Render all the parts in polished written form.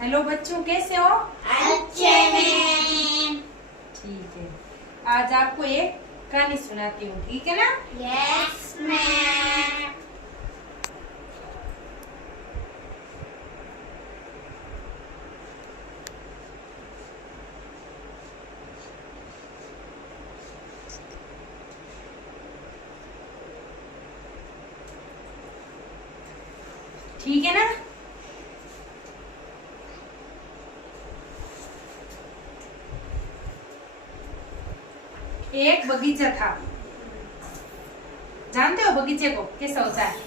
Hello बच्चों, कैसे हो? अच्छे मैम। ठीक है, आज आपको एक कहानी सुनाती हूँ, ठीक है ना? Yes ma'am. ठीक है ना? एक बगीचा था। जानते हो बगीचे को कैसा होता है?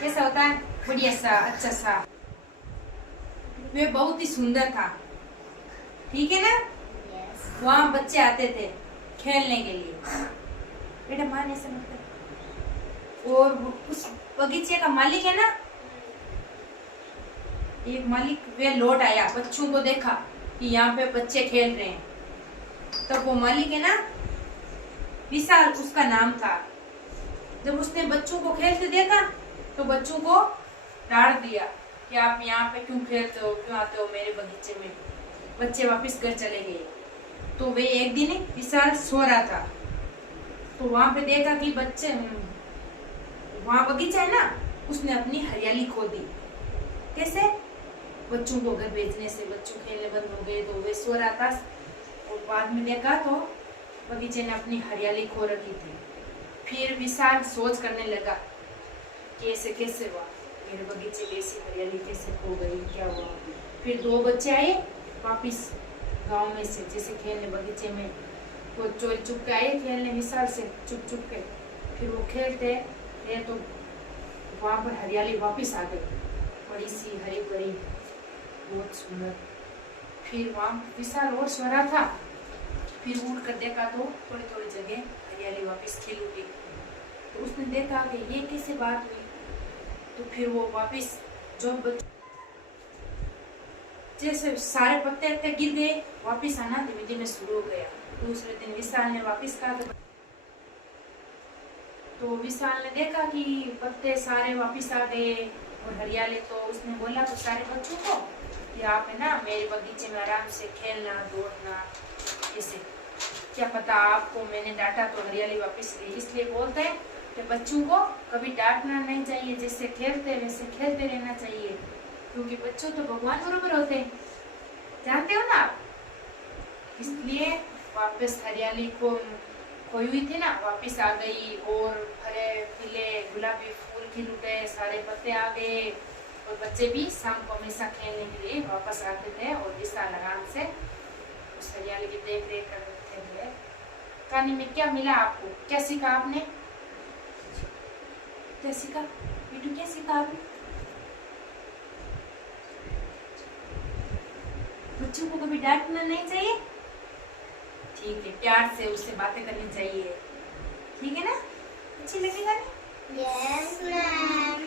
कैसा होता है? बढ़िया सा, अच्छा सा। वे बहुत ही सुंदर था, ठीक है ना? वहाँ बच्चे आते थे खेलने के लिए। बेटा मान ऐसे मत कर। और उस बगीचे का मालिक है ना, एक मालिक वे लौट आया, बच्चों को देखा कि यहाँ पे बच्चे खेल रहे हैं। तब वो मालिक है ना, विशाल उसका नाम था। जब उसने बच्चों को खेलते देखा तो बच्चों को डांट दिया कि आप यहाँ पे क्यों खेलते हो, क्यों आते हो मेरे बगीचे में। बच्चे वापस घर चले गए। तो वे एक दिन विशाल सो रहा था, तो वहां पे देखा कि बच्चे, वहां बगीचा है ना, उसने अपनी हरियाली खो दी। कैसे? बच्चों को घर भेजने से बच्चों खेलने बंद हो गए, तो वे सो रहा था। और बाद में देखा तो बगीचे ने अपनी हरियाली खो रखी थी। फिर विशाल सोच करने लगा कि ऐसे कैसे हुआ, मेरे बगीचे की ऐसी हरियाली कैसे खो गई, क्या हुआ। फिर दो बच्चे आए वापिस गांव में से, जैसे खेलने बगीचे में। वो चोरी चुप के आए खेलने विशाल से, चुप चुप के। फिर वो खेलते रहे तो वहां पर हरियाली वापिस आ गई, बड़ी सी हरी भरी, बहुत सुंदर। फिर वहां विशाल और सो रहा था। फिर उठ कर देखा तो थोड़ी थोड़ी जगह हरियाली वापस खिल उठी। तो उसने देखा कि ये कैसे बात हुई। तो फिर वो वापस जो जैसे सारे पत्ते अत्ते गिर गए, वापस आना धीमे धीमे शुरू हो गया। दूसरे दिन विशाल ने वापस कहा, तो विशाल ने देखा कि पत्ते सारे वापस आ गए और हरियाली। तो उसने बोला तो सारे बच्चों को कि आप है ना मेरे बगीचे में आराम से खेलना, दौड़ना, ऐसे। क्या पता आपको मैंने डांटा तो हरियाली वापस गई। इसलिए बोलते हैं कि बच्चों को कभी डांटना नहीं चाहिए, जैसे खेलते वैसे खेलते रहना चाहिए, क्योंकि बच्चों तो भगवान बरोबर होते हैं, जानते हो ना आप। इसलिए वापस हरियाली को खोई हुई थी ना, वापस आ गई। और हरे पीले गुलाबी फूल खिल उठे, सारे पत्ते आ गए। और बच्चे भी शाम को हमेशा खेलने के लिए वापस आते थे और विशाल आराम से उस हरियाली की देख रेख करते थे। कहानी में क्या मिला आपको, क्या सीखा आपने? क्या सीखा बेटू, क्या सीखा आपने? बच्चों को कभी डांटना नहीं चाहिए, ठीक है, प्यार से उससे बातें करनी चाहिए, ठीक है ना? अच्छी लगेगा ना? Yes ma'am.